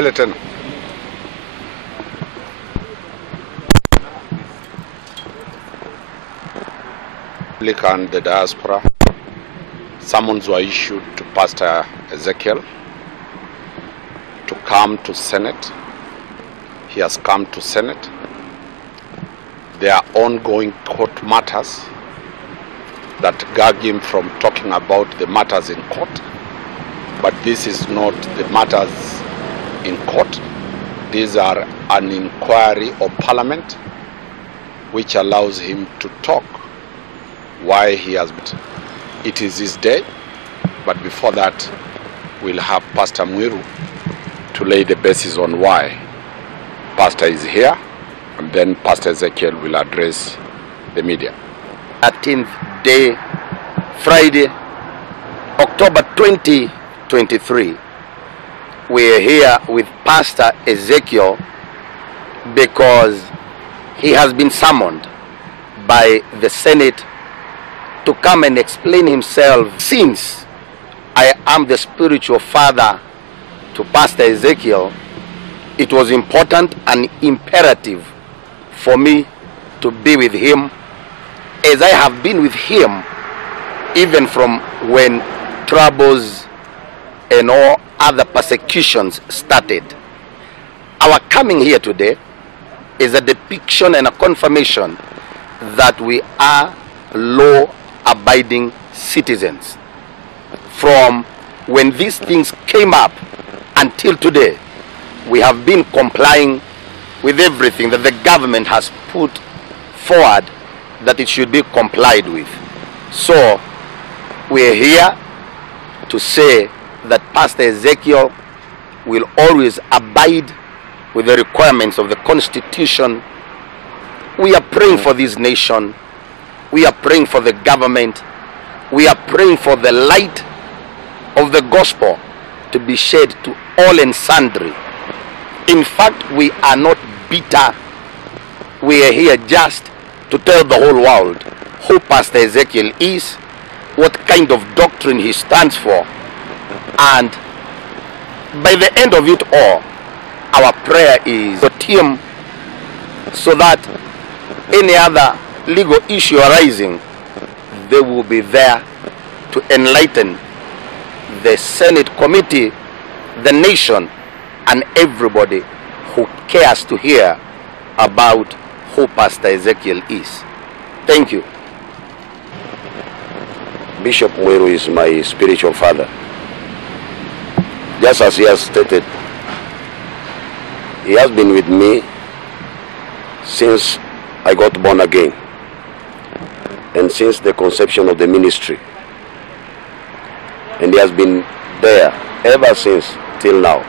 Mbele tena. And the diaspora, summons were issued to Pastor Ezekiel to come to Senate. He has come to Senate. There are ongoing court matters that gag him from talking about the matters in court, but this is not the matters in court. These are an inquiry of Parliament which allows him to talk why he has been. It is his day, but before that we'll have Pastor Mwiru to lay the basis on why Pastor is here, and then Pastor Ezekiel will address the media. 13th day, Friday, October 2023. We are here with Pastor Ezekiel because he has been summoned by the Senate to come and explain himself. Since I am the spiritual father to Pastor Ezekiel, it was important and imperative for me to be with him, as I have been with him even from when troubles and all other persecutions started. Our coming here today is a depiction and a confirmation that we are law-abiding citizens. From when these things came up until today, we have been complying with everything that the government has put forward that it should be complied with. So we are here to say that Pastor Ezekiel will always abide with the requirements of the Constitution. We are praying for this nation. We are praying for the government. We are praying for the light of the gospel to be shed to all and sundry. In fact, we are not bitter. We are here just to tell the whole world who Pastor Ezekiel is, what kind of doctrine he stands for, and by the end of it all, our prayer is for him, so that any other legal issue arising, they will be there to enlighten the Senate committee, the nation, and everybody who cares to hear about who Pastor Ezekiel is. Thank you. Bishop Mwiru is my spiritual father. Just as he has stated, he has been with me since I got born again and since the conception of the ministry. And he has been there ever since till now.